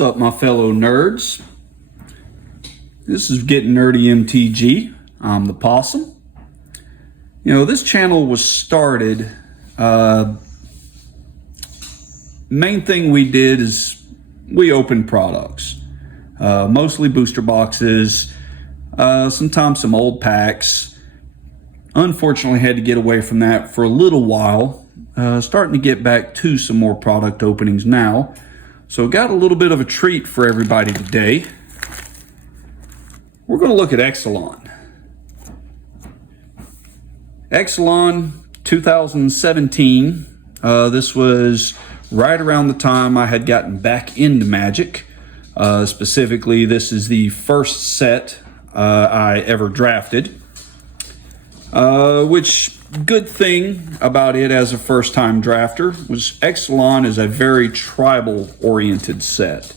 What's up, my fellow nerds? This is Getting Nerdy MTG. I'm the Possum. You know, this channel was started, main thing we did is we opened products. Mostly booster boxes, sometimes some old packs. Unfortunately, had to get away from that for a little while. Starting to get back to some more product openings now. So got a little bit of a treat for everybody today. We're going to look at Ixalan. Ixalan 2017. This was right around the time I had gotten back into Magic. Specifically, this is the first set I ever drafted. Which, good thing about it as a first-time drafter was Ixalan is a very tribal-oriented set.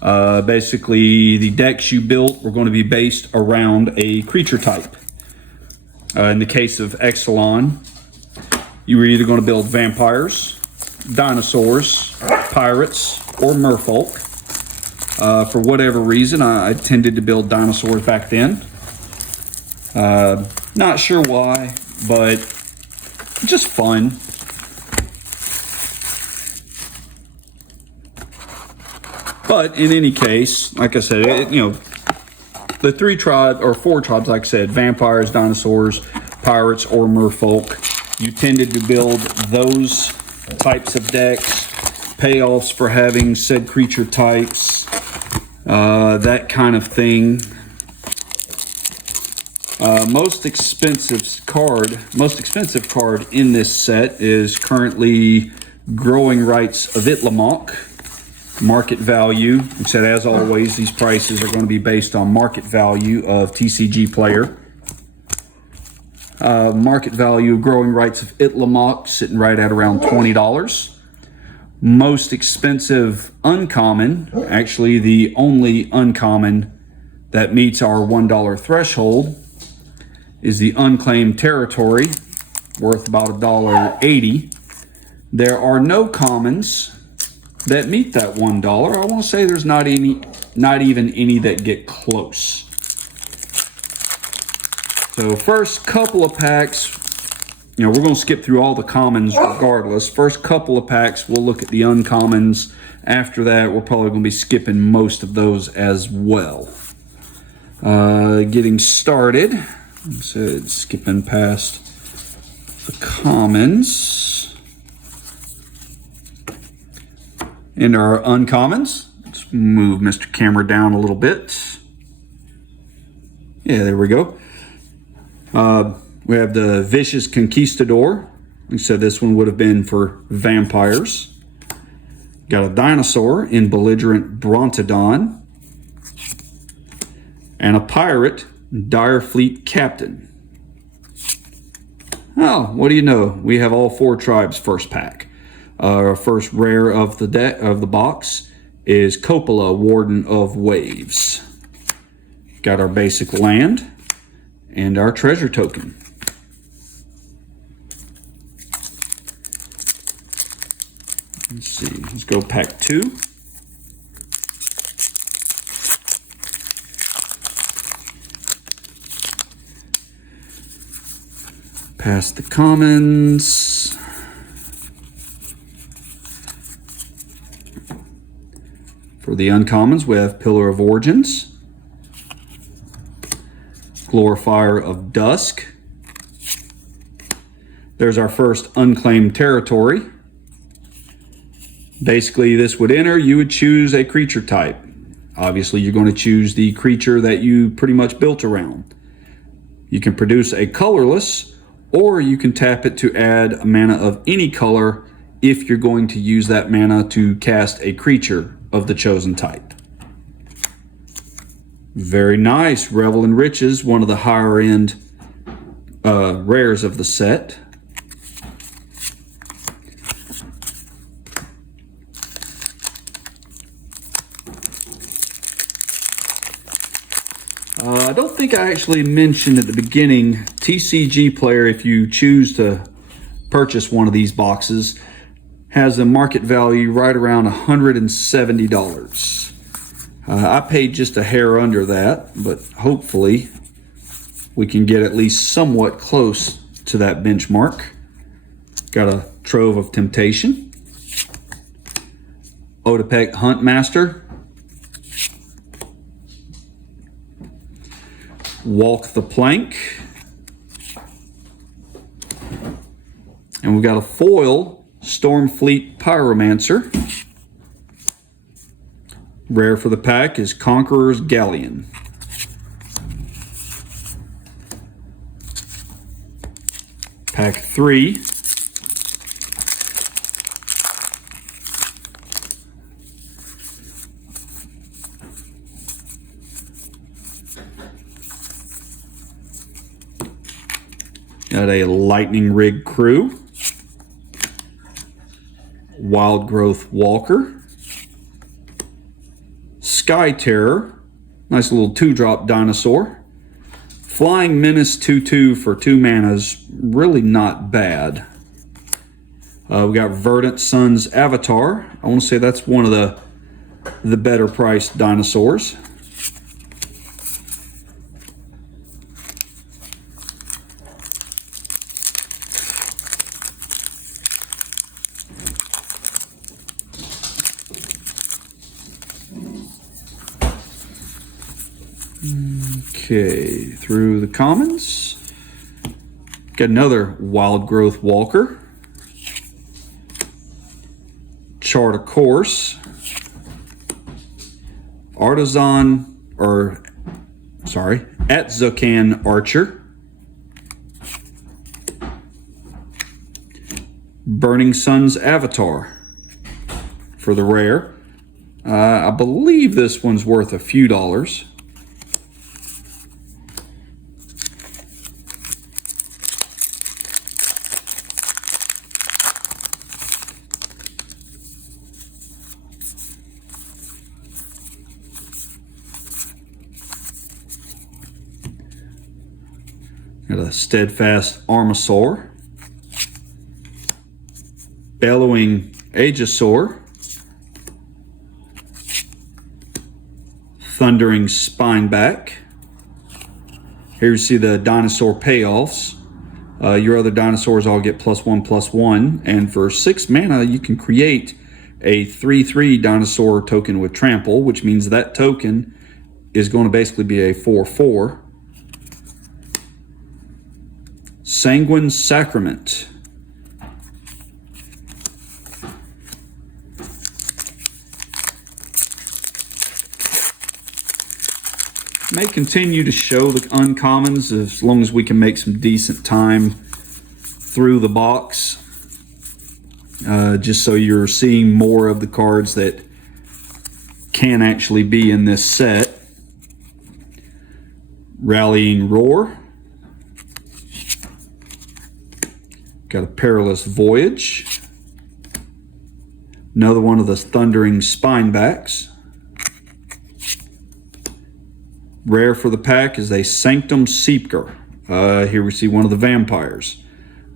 Basically, the decks you built were going to be based around a creature type. In the case of Ixalan, you were either going to build vampires, dinosaurs, pirates, or merfolk. For whatever reason, I tended to build dinosaurs back then. Not sure why, but just fun. But in any case, like I said, the four tribes, like I said, vampires, dinosaurs, pirates, or merfolk, you tended to build those types of decks, payoffs for having said creature types, that kind of thing. Most expensive card in this set is currently Growing Rights of Ixalan. Market value, like I said, as always, these prices are going to be based on market value of TCG player. Market value of Growing Rights of Ixalan sitting right at around $20. Most expensive uncommon, actually the only uncommon that meets our $1 threshold, is the Unclaimed Territory, worth about $1.80. There are no commons that meet that $1. I want to say there's not even any that get close. So first couple of packs, we're going to skip through all the commons regardless. First couple of packs, we'll look at the uncommons. After that, we're probably going to be skipping most of those as well. Getting started. So skipping past the commons. And our uncommons. Let's move Mr. Camera down a little bit. Yeah, there we go. We have the Vicious Conquistador. Like I said, this one would have been for vampires. Got a dinosaur in Belligerent Brontodon. And a pirate, Dire Fleet Captain. Oh, what do you know? We have all four tribes first pack. Our first rare of the box is Coppola, Warden of Waves. Got our basic land and our treasure token. Let's see, let's go pack 2. Past the commons. For the uncommons, we have Pillar of Origins, Glorifier of Dusk. There's our first Unclaimed Territory. Basically, this would enter, you would choose a creature type. Obviously, you're going to choose the creature that you pretty much built around. You can produce a colorless, or you can tap it to add a mana of any color if you're going to use that mana to cast a creature of the chosen type. Very nice. Revel in Riches, one of the higher end rares of the set. I don't think I actually mentioned at the beginning, TCG player, if you choose to purchase one of these boxes, has a market value right around $170. I paid just a hair under that, but hopefully we can get at least somewhat close to that benchmark. Got a Trove of Temptation, Otepec Huntmaster, Walk the Plank, and we've got a foil Stormfleet Pyromancer. Rare for the pack is Conqueror's Galleon. Pack 3. Got a Lightning Rig Crew, Wild Growth Walker, Sky Terror, nice little 2-drop dinosaur. Flying Menace 2/2 for 2 manas, really not bad. We got Verdant Sun's Avatar. I want to say that's one of the better priced dinosaurs. Okay, through the commons. Got another Wild Growth Walker. Chart a Course. Atzocan Archer. Burning Sun's Avatar for the rare. I believe this one's worth a few dollars. Got a Steadfast Armosaur, Bellowing Aegisaur, Thundering Spineback. Here you see the dinosaur payoffs. Your other dinosaurs all get +1/+1, and for 6 mana you can create a 3/3 dinosaur token with trample, which means that token is going to basically be a 4/4. Sanguine Sacrament. May continue to show the uncommons as long as we can make some decent time through the box. Just so you're seeing more of the cards that can actually be in this set. Rallying Roar. Got a Perilous Voyage. Another one of the Thundering Spinebacks. Rare for the pack is a Sanctum Seeker. Here we see one of the vampires.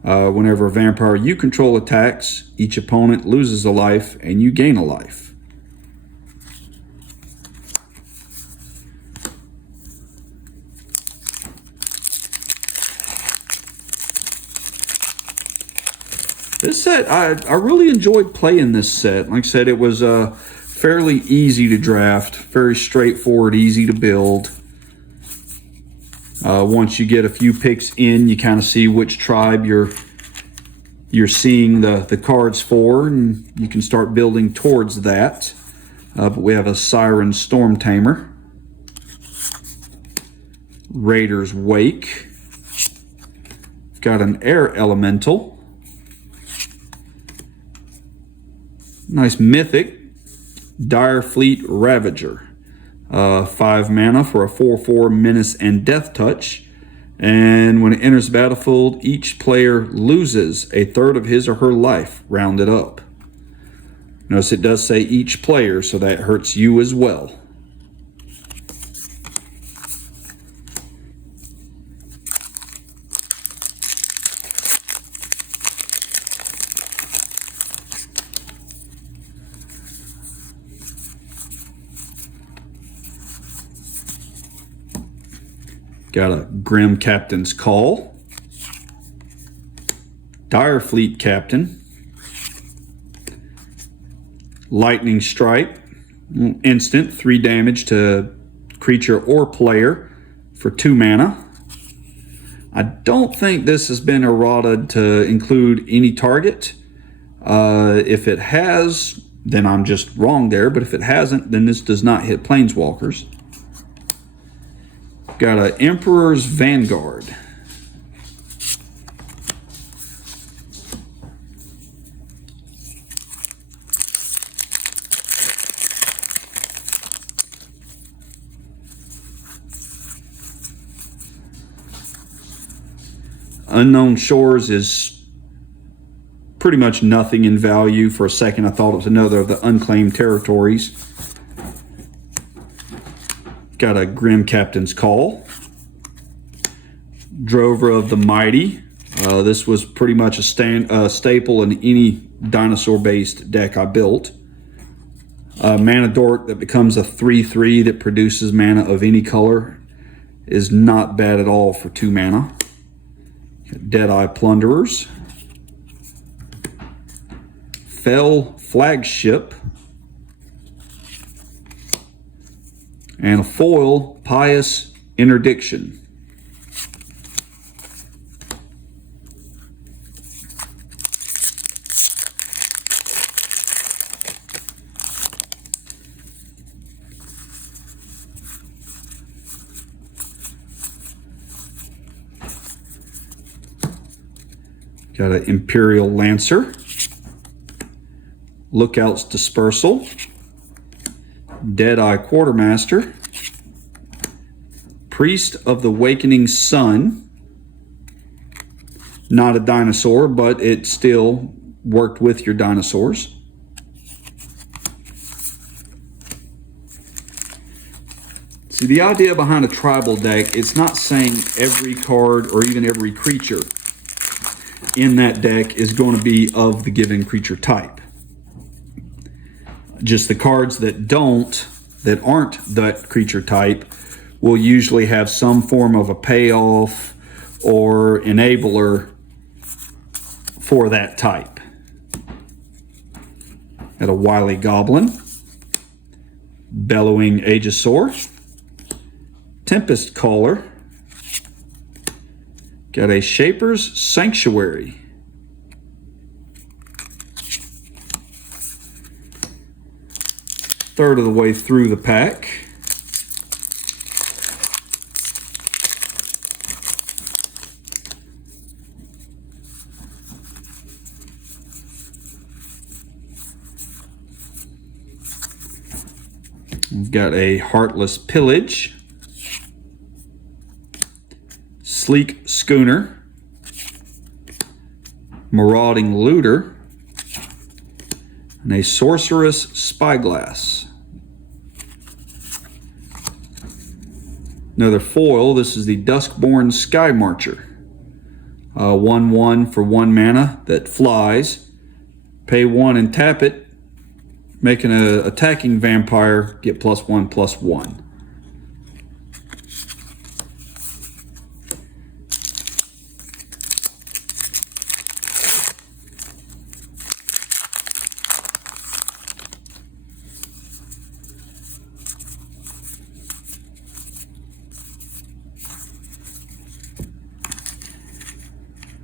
Whenever a vampire you control attacks, each opponent loses a life and you gain a life. This set, I really enjoyed playing this set. Like I said, it was fairly easy to draft, very straightforward, easy to build. Once you get a few picks in, you kind of see which tribe you're seeing the cards for, and you can start building towards that. But we have a Siren Storm Tamer, Raider's Wake. We've got an Air Elemental. Nice mythic, Dire Fleet Ravager. 5 mana for a 4/4 Menace and Death Touch. And when it enters the battlefield, each player loses a third of his or her life, rounded up. Notice it does say each player, so that hurts you as well. Got a Grim Captain's Call. Dire Fleet Captain. Lightning Strike. Instant, 3 damage to creature or player for 2 mana. I don't think this has been errata to include any target. If it has, then I'm just wrong there. But if it hasn't, then this does not hit Planeswalkers. Got an Emperor's Vanguard. Unknown Shores is pretty much nothing in value. For a second, I thought it was another of the unclaimed territories. Got a Grim Captain's Call. Drover of the Mighty. This was pretty much a staple in any dinosaur-based deck I built. Mana Dork that becomes a 3/3 that produces mana of any color is not bad at all for 2 mana. Deadeye Plunderers. Fell Flagship. And a foil, Pious Interdiction. Got an Imperial Lancer. Lookout's Dispersal. Deadeye Quartermaster. Priest of the Awakening Sun. Not a dinosaur, but it still worked with your dinosaurs. See, the idea behind a tribal deck, it's not saying every card or even every creature in that deck is going to be of the given creature type. Just the cards that aren't that creature type will usually have some form of a payoff or enabler for that type. Got a Wily Goblin, Bellowing Aegisaur, Tempest Caller. Got a Shaper's Sanctuary. Third of the way through the pack. We've got a Heartless Pillage. Sleek Schooner, Marauding Looter, and a Sorceress Spyglass. Another foil, this is the Duskborn Sky Marcher. 1/1 for 1 mana that flies. Pay 1 and tap it, making an attacking vampire get +1/+1.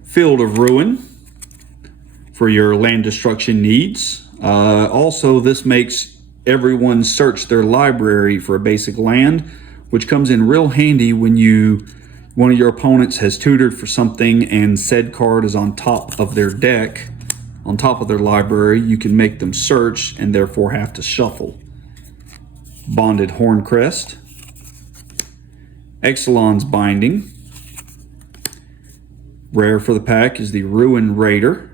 Field of Ruin for your land destruction needs. Also, this makes everyone search their library for a basic land, which comes in real handy when one of your opponents has tutored for something and said card is on top of their deck, on top of their library. You can make them search and therefore have to shuffle. Bonded Horncrest. Ixalan's Binding. Rare for the pack is the Ruin Raider.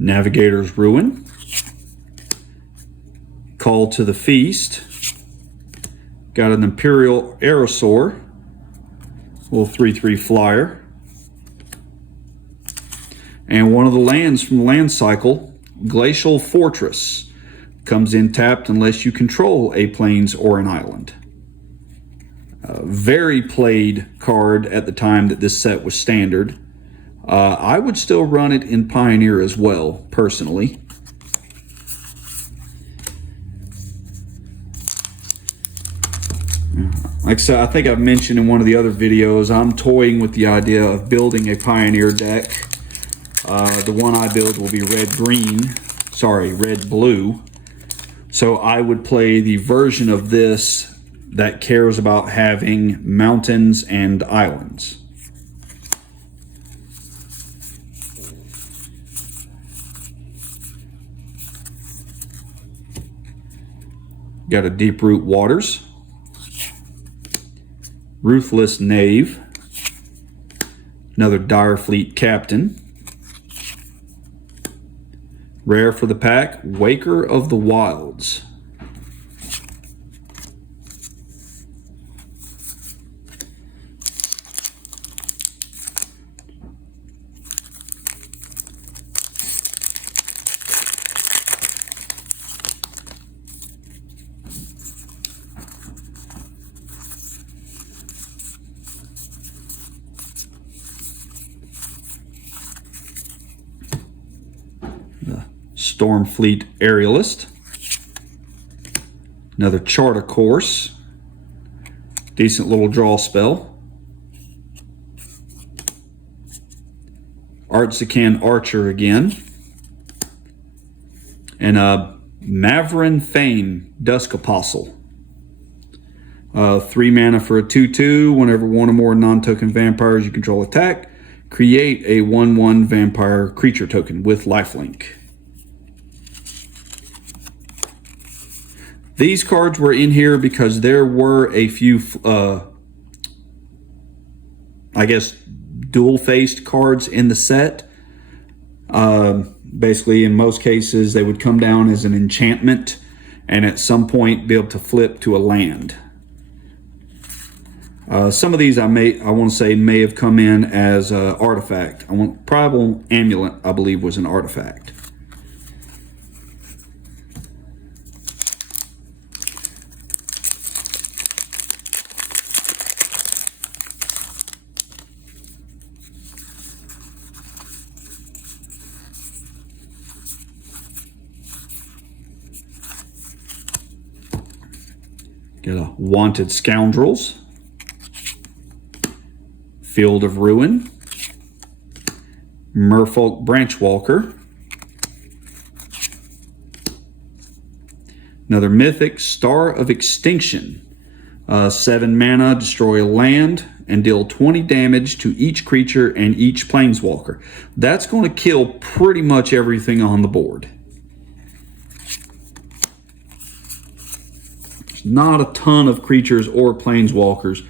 Navigator's Ruin. Call to the Feast. Got an Imperial Aerosaur, little 3/3 flyer. And one of the lands from the land cycle, Glacial Fortress. Comes in tapped unless you control a plains or an island. Very played card at the time that this set was standard. I would still run it in Pioneer as well, personally. Like I said, I think I've mentioned in one of the other videos, I'm toying with the idea of building a Pioneer deck. The one I build will be red-blue. So I would play the version of this that cares about having mountains and islands. Got a Deep Root Waters, Ruthless Knave, another Dire Fleet Captain, rare for the pack, Waker of the Wilds. Stormfleet Aerialist, another Charter Course, decent little draw spell, Artzakan Archer again, and Maverin Fane Dusk Apostle. 3 mana for a 2/2. Whenever one or more non-token vampires you control attack, create a 1/1 vampire creature token with lifelink. These cards were in here because there were a few, I guess, dual-faced cards in the set. Basically, in most cases, they would come down as an enchantment and at some point be able to flip to a land. Some of these I want to say may have come in as artifact. Primal Amulet, I believe, was an artifact. Got a Wanted Scoundrels, Field of Ruin, Merfolk Branchwalker, another Mythic Star of Extinction, 7 mana, destroy a land, and deal 20 damage to each creature and each planeswalker. That's going to kill pretty much everything on the board. Not a ton of creatures or planeswalkers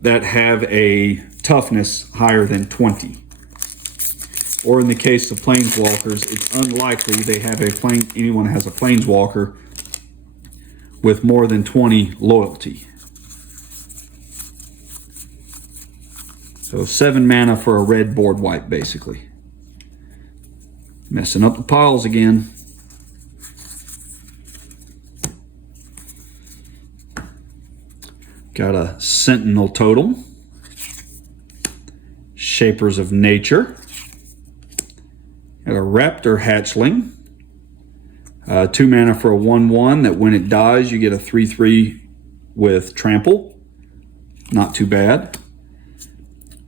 that have a toughness higher than 20. Or in the case of planeswalkers, it's unlikely anyone has a planeswalker with more than 20 loyalty. So 7 mana for a red board wipe, basically. Messing up the piles again. Got a Sentinel Totem, Shapers of Nature, got a Raptor Hatchling, 2 mana for a 1/1 that when it dies you get a 3/3 with Trample, not too bad.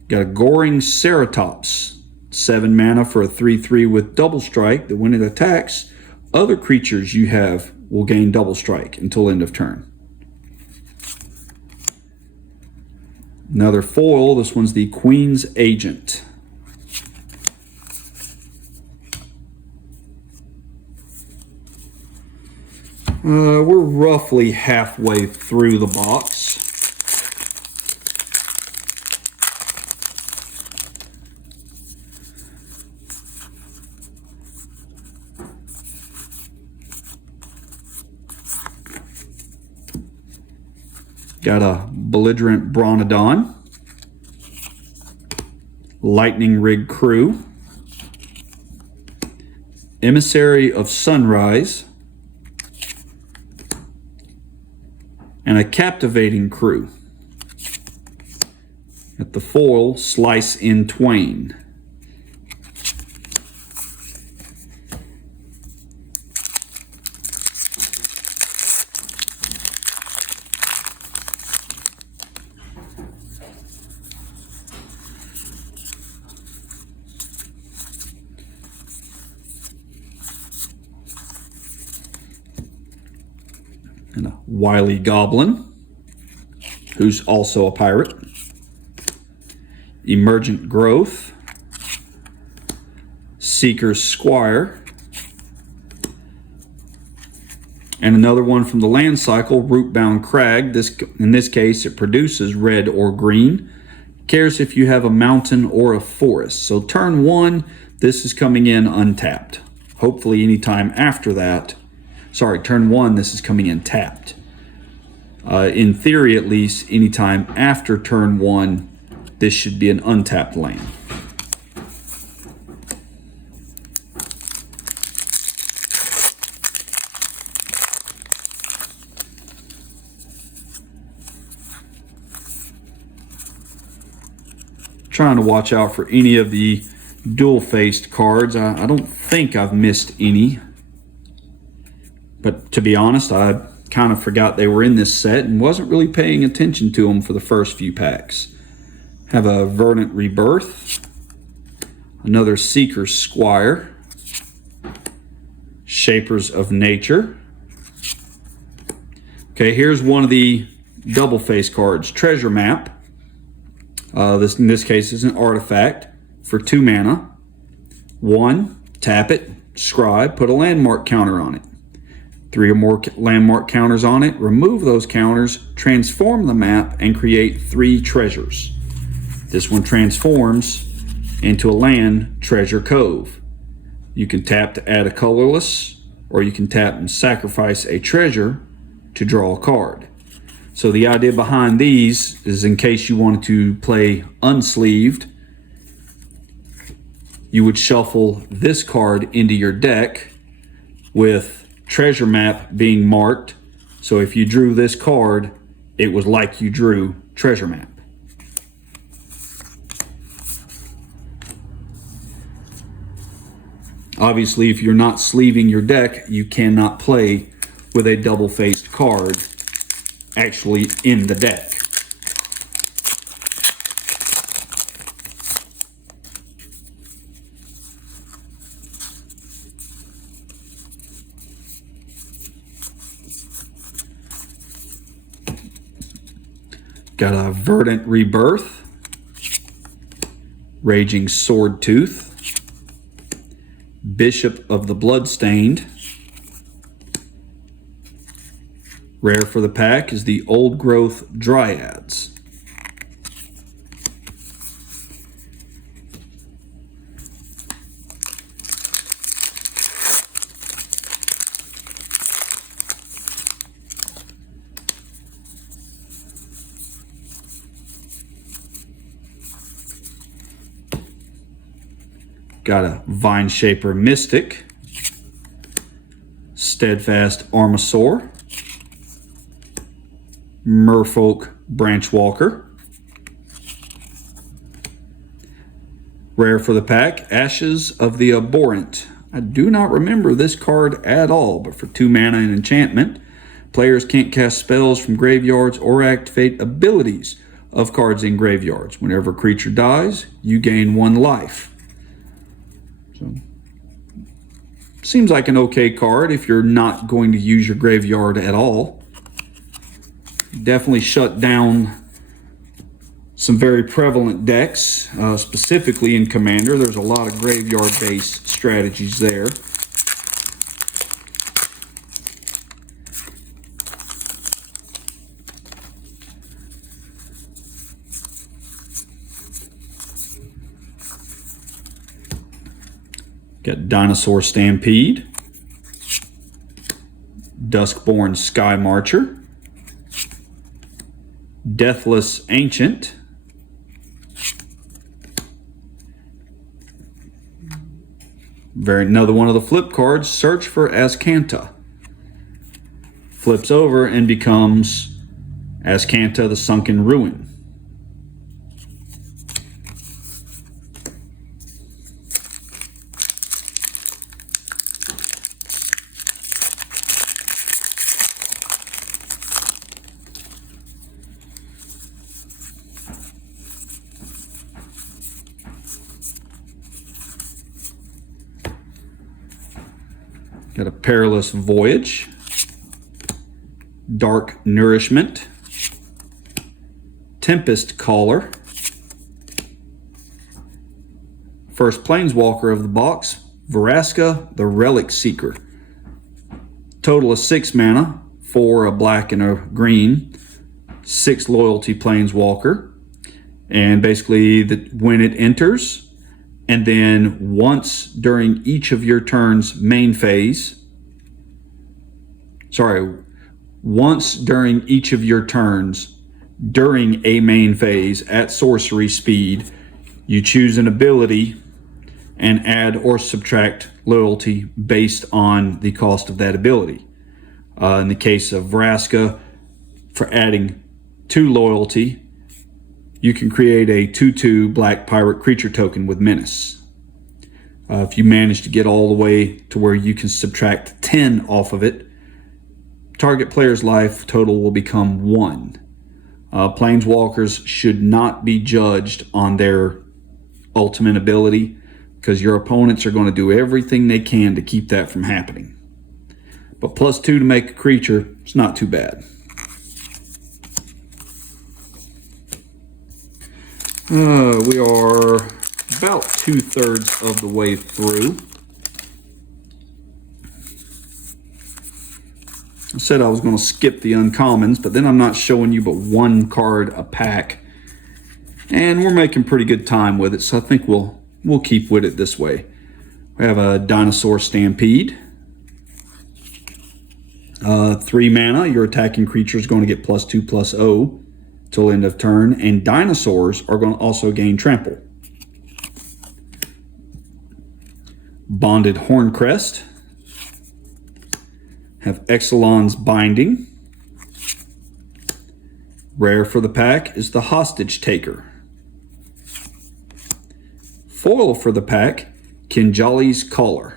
Got a Goring Ceratops, 7 mana for a 3/3 with Double Strike that when it attacks, other creatures you have will gain Double Strike until end of turn. Another foil, this one's the Queen's Agent. We're roughly halfway through the box. Got a belligerent Bronodon, lightning rig crew, emissary of sunrise, and a captivating crew. At the foil, slice in twain. And a wily goblin, who's also a pirate. Emergent growth, Seeker's Squire, and another one from the land cycle, Rootbound Crag. In this case, it produces red or green. Cares if you have a mountain or a forest. So turn 1, this is coming in untapped. Hopefully anytime after that, turn 1, this is coming in tapped. In theory, at least, anytime after turn 1, this should be an untapped land. Trying to watch out for any of the dual-faced cards. I don't think I've missed any. But to be honest, I kind of forgot they were in this set and wasn't really paying attention to them for the first few packs. Have a Verdant Rebirth, another Seeker's Squire, Shapers of Nature. Okay, here's one of the double face cards, Treasure Map. This in this case is an artifact for 2 mana. 1, tap it, scribe, put a landmark counter on it. 3 or more landmark counters on it, remove those counters, transform the map, and create 3 treasures. This one transforms into a land, Treasure Cove. You can tap to add a colorless, or you can tap and sacrifice a treasure to draw a card. So the idea behind these is in case you wanted to play unsleeved, you would shuffle this card into your deck with Treasure Map being marked. So if you drew this card, it was like you drew Treasure Map. Obviously, if you're not sleeving your deck, you cannot play with a double-faced card actually in the deck. Got a Verdant Rebirth, Raging Swordtooth, Bishop of the Bloodstained. Rare for the pack is the Old Growth Dryads. Got a Vine Shaper Mystic, Steadfast Armasaur, Merfolk Branchwalker. Rare for the pack, Ashes of the Abhorrent. I do not remember this card at all, but for 2 mana and enchantment, players can't cast spells from graveyards or activate abilities of cards in graveyards. Whenever a creature dies, you gain 1 life. So, seems like an okay card if you're not going to use your graveyard at all. Definitely shut down some very prevalent decks, specifically in Commander. There's a lot of graveyard-based strategies there. Got Dinosaur Stampede, Duskborn Sky Marcher, Deathless Ancient, another one of the flip cards, Search for Azcanta. Flips over and becomes Azcanta, the Sunken Ruin. Got a Perilous Voyage, Dark Nourishment, Tempest Caller, first Planeswalker of the box, Vraska, the Relic Seeker. Total of 6 mana, 4 a black and a green, 6 loyalty Planeswalker, and basically when it enters, and then once during each of your turns main phase, once during each of your turns during a main phase at sorcery speed, you choose an ability and add or subtract loyalty based on the cost of that ability. In the case of Vraska, for adding 2 loyalty, you can create a 2/2 black pirate creature token with Menace. If you manage to get all the way to where you can subtract 10 off of it, target player's life total will become 1. Planeswalkers should not be judged on their ultimate ability, because your opponents are going to do everything they can to keep that from happening. But +2 to make a creature, it's not too bad. We are about 2/3 of the way through. I said I was going to skip the uncommons, but then I'm not showing you but 1 card a pack. And we're making pretty good time with it, so I think we'll keep with it this way. We have a Dinosaur Stampede. 3 mana, your attacking creature is going to get +2/+0 till end of turn, and dinosaurs are going to also gain trample. Bonded Horncrest. Have Ixalan's Binding. Rare for the pack is the Hostage Taker. Foil for the pack, Kinjali's Caller.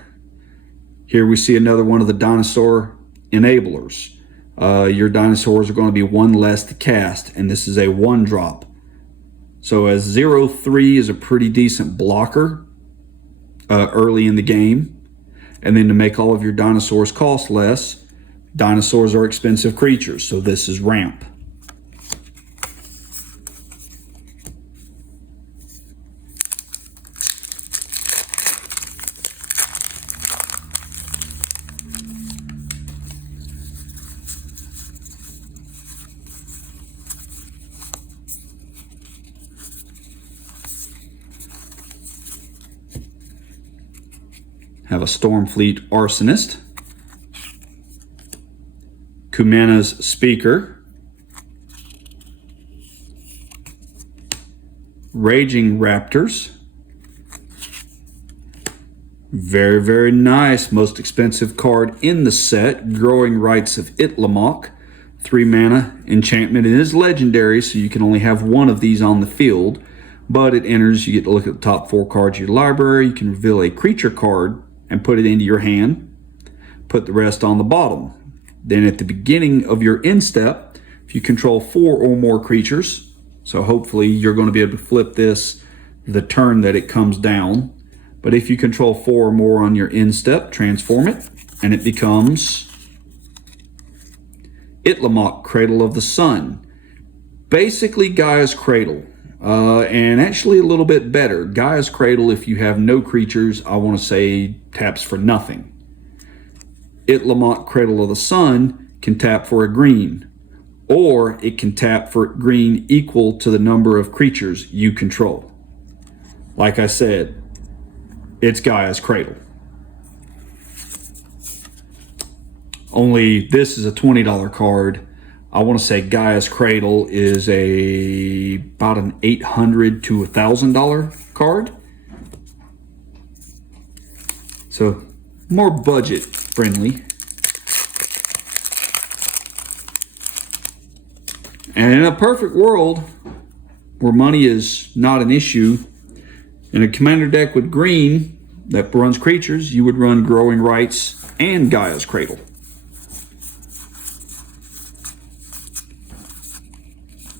Here we see another one of the dinosaur enablers. Your dinosaurs are going to be 1 less to cast, and this is a 1-drop. So as 0/3 is a pretty decent blocker early in the game. And then to make all of your dinosaurs cost less, dinosaurs are expensive creatures, so this is ramp. Have a Stormfleet Arsonist, Kumena's Speaker, Raging Raptors, very, very nice, most expensive card in the set, Growing Rites of Itlimoc, 3 mana enchantment. It is legendary, so you can only have 1 of these on the field, but it enters, you get to look at the top 4 cards of your library, you can reveal a creature card and put it into your hand, put the rest on the bottom. Then at the beginning of your end step, if you control 4 or more creatures, so hopefully you're going to be able to flip this the turn that it comes down, but if you control 4 or more on your end step, transform it, and it becomes Itlimoc, Cradle of the Sun. Basically Gaia's Cradle. And actually a little bit better. Gaia's Cradle, if you have no creatures, I want to say taps for nothing. Itlimoc, Cradle of the Sun can tap for a green, or it can tap for green equal to the number of creatures you control. Like I said, it's Gaia's Cradle. Only this is a $20 card. I want to say Gaia's Cradle is about an $800 to $1,000 card. So more budget friendly. And in a perfect world where money is not an issue, in a commander deck with green that runs creatures, you would run Growing Rights and Gaia's Cradle.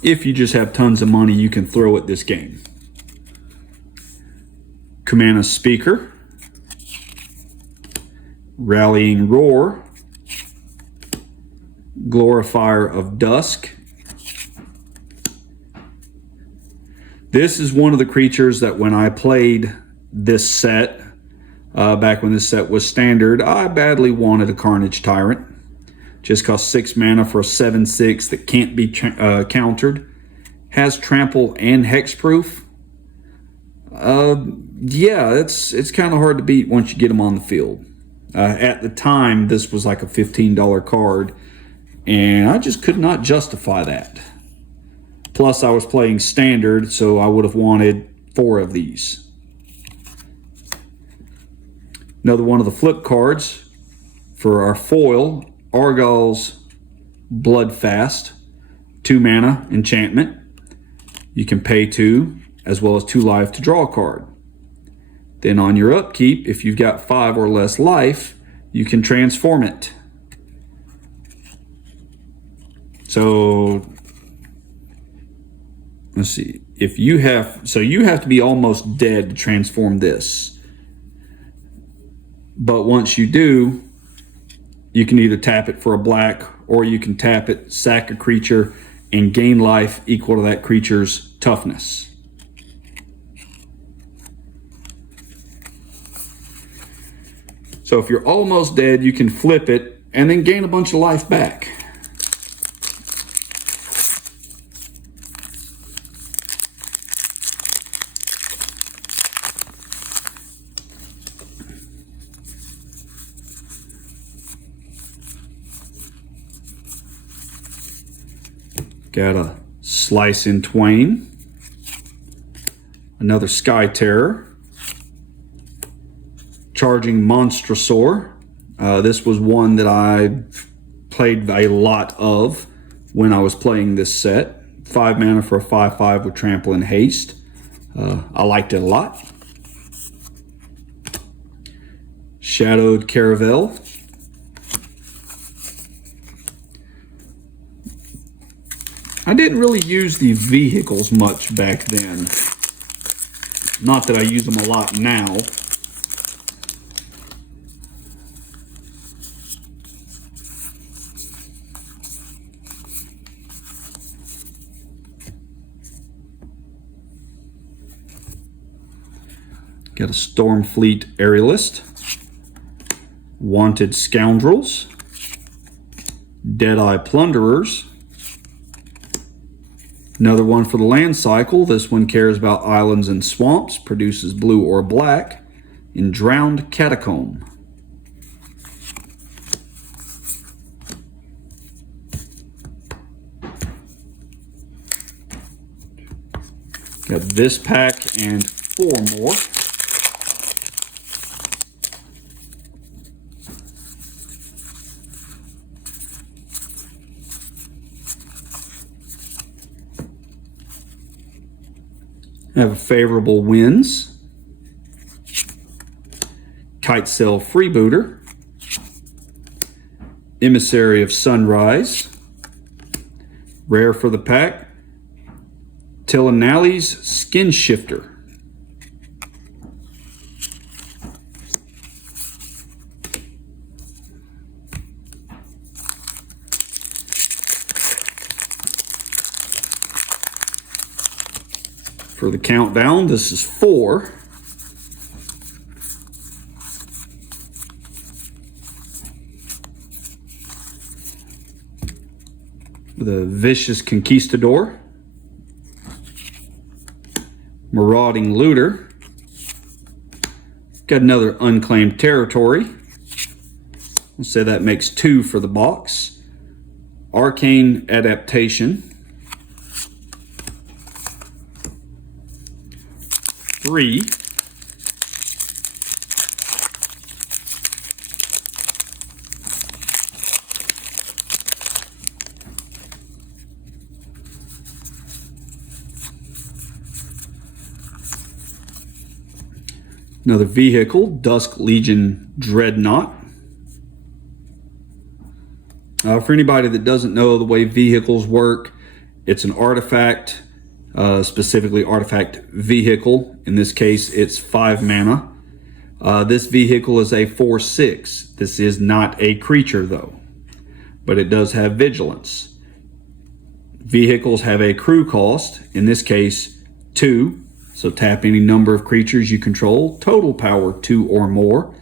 If you just have tons of money you can throw at this game. Commander Speaker, Rallying Roar, Glorifier of Dusk. This is one of the creatures that when I played this set, back when this set was standard, I badly wanted a Carnage Tyrant. Just costs 6 mana for a 7/6 that can't be countered. Has trample and hexproof. Yeah, it's kind of hard to beat once you get them on the field. At the time, this was like a $15 card, and I just could not justify that. Plus, I was playing standard, so I would have wanted 4 of these. Another one of the flip cards for our foil, Argyle's Bloodfast, 2 mana enchantment. You can pay 2 as well as 2 life to draw a card. Then on your upkeep, if you've got 5 or less life, you can transform it. So let's see. You have to be almost dead to transform this. But once you do, you can either tap it for a black, or you can tap it, sack a creature, and gain life equal to that creature's toughness. So if you're almost dead, you can flip it and then gain a bunch of life back. Got a Slice in Twain, another Sky Terror, Charging Monstrosaur. This was one that I played a lot of when I was playing this set. 5 mana for a 5/5 with Trample and Haste. I liked it a lot. Shadowed Caravel. I didn't really use the vehicles much back then. Not that I use them a lot now. Got a Stormfleet Aerialist, Wanted Scoundrels, Deadeye Plunderers. Another one for the land cycle. This one cares about islands and swamps, produces blue or black, and Drowned Catacomb. Got this pack and 4 more. Have Favorable Winds, Kitesail Freebooter, Emissary of Sunrise, rare for the pack, Tillinally's Skin Shifter. For the countdown, this is 4. The Vicious Conquistador, Marauding Looter, got another Unclaimed Territory. Let's say that makes 2 for the box. Arcane Adaptation. 3. Another vehicle, Dusk Legion Dreadnought. For anybody that doesn't know the way vehicles work, it's an artifact, specifically artifact vehicle. In this case, it's 5 mana. This vehicle is a 4/6. This is not a creature though, but it does have vigilance. Vehicles have a crew cost, in this case 2. So tap any number of creatures you control, total power 2 or more.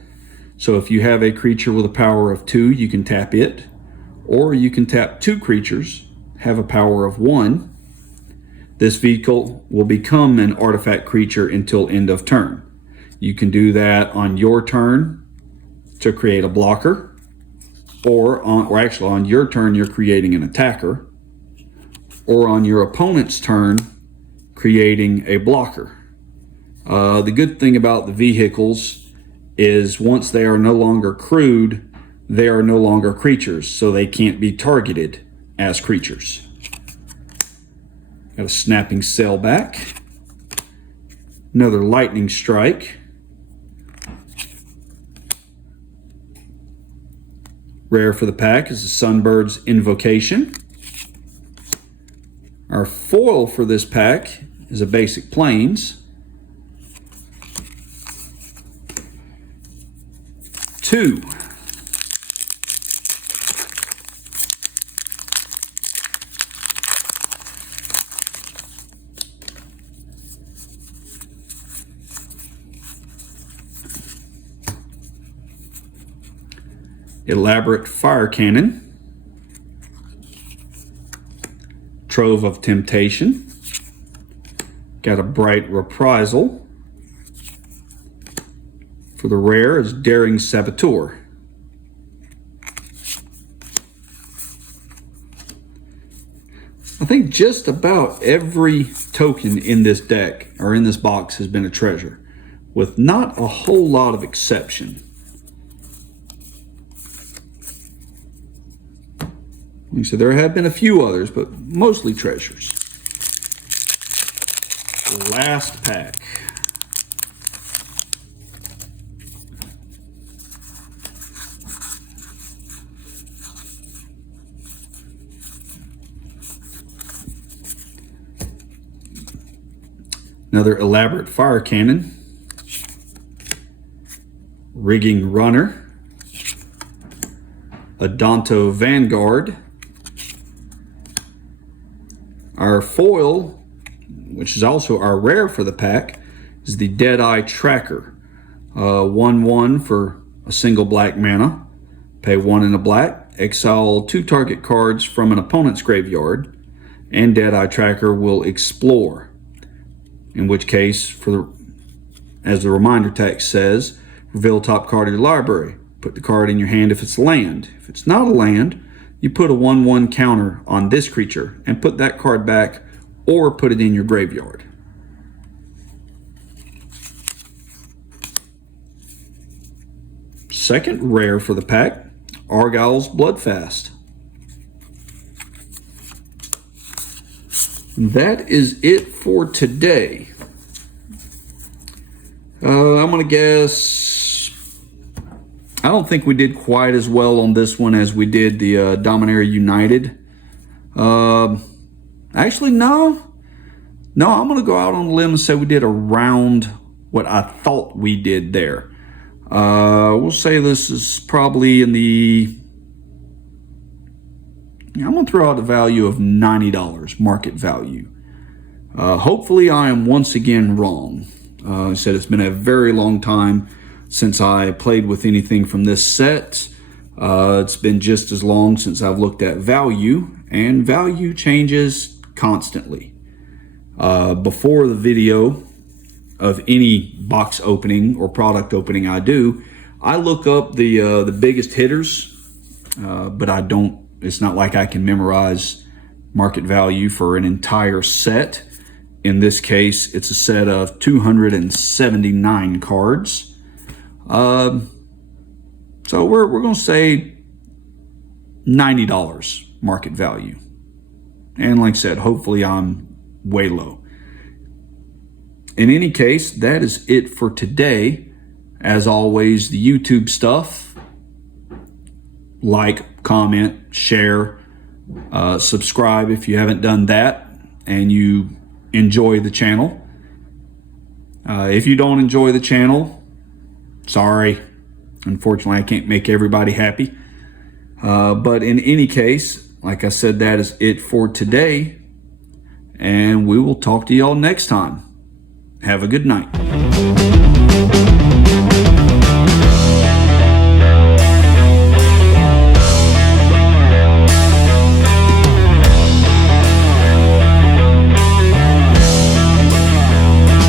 So if you have a creature with a power of 2, you can tap it. Or you can tap 2 creatures, have a power of 1. This vehicle will become an artifact creature until end of turn. You can do that on your turn to create a blocker, or actually on your turn you're creating an attacker, or on your opponent's turn creating a blocker. The good thing about the vehicles is once they are no longer crewed, they are no longer creatures, so they can't be targeted as creatures. Got a Snapping Sailback. Another Lightning Strike. Rare for the pack is the Sunbird's Invocation. Our foil for this pack is a basic Plains. 2. Elaborate Fire Cannon. Trove of Temptation. Got a Bright Reprisal. For the rare is Daring Saboteur. I think just about every token in this deck, or in this box, has been a treasure, with not a whole lot of exception. Like I said, there have been a few others, but mostly treasures. Last pack. Another Elaborate Fire Cannon. Rigging Runner. Adonto Vanguard. Our foil, which is also our rare for the pack, is the Deadeye Tracker. 1/1 for a single black mana. Pay 1 in a black. Exile 2 target cards from an opponent's graveyard. And Deadeye Tracker will explore. In which case, as the reminder text says, reveal top card of your library. Put the card in your hand if it's land. If it's not a land, you put a 1/1 counter on this creature and put that card back, or put it in your graveyard. Second rare for the pack, Argyle's Bloodfast. That is it for today. I'm going to guess, I don't think we did quite as well on this one as we did the Dominaria United. Actually, no. No, I'm going to go out on a limb and say we did around what I thought we did there. We'll say this is probably in the, I'm going to throw out a value of $90, market value. Hopefully I am once again wrong. I said it's been a very long time since I played with anything from this set. It's been just as long since I've looked at value, and value changes constantly. Before the video of any box opening or product opening I do, I look up the biggest hitters, but I don't It's not like I can memorize market value for an entire set. In this case, it's a set of 279 cards. So we're going to say $90 market value. And like I said, hopefully I'm way low. In any case, that is it for today. As always, the YouTube stuff, like, comment, share, subscribe if you haven't done that and you enjoy the channel. If you don't enjoy the channel, sorry. Unfortunately, I can't make everybody happy. But in any case, like I said, that is it for today. And we will talk to y'all next time. Have a good night.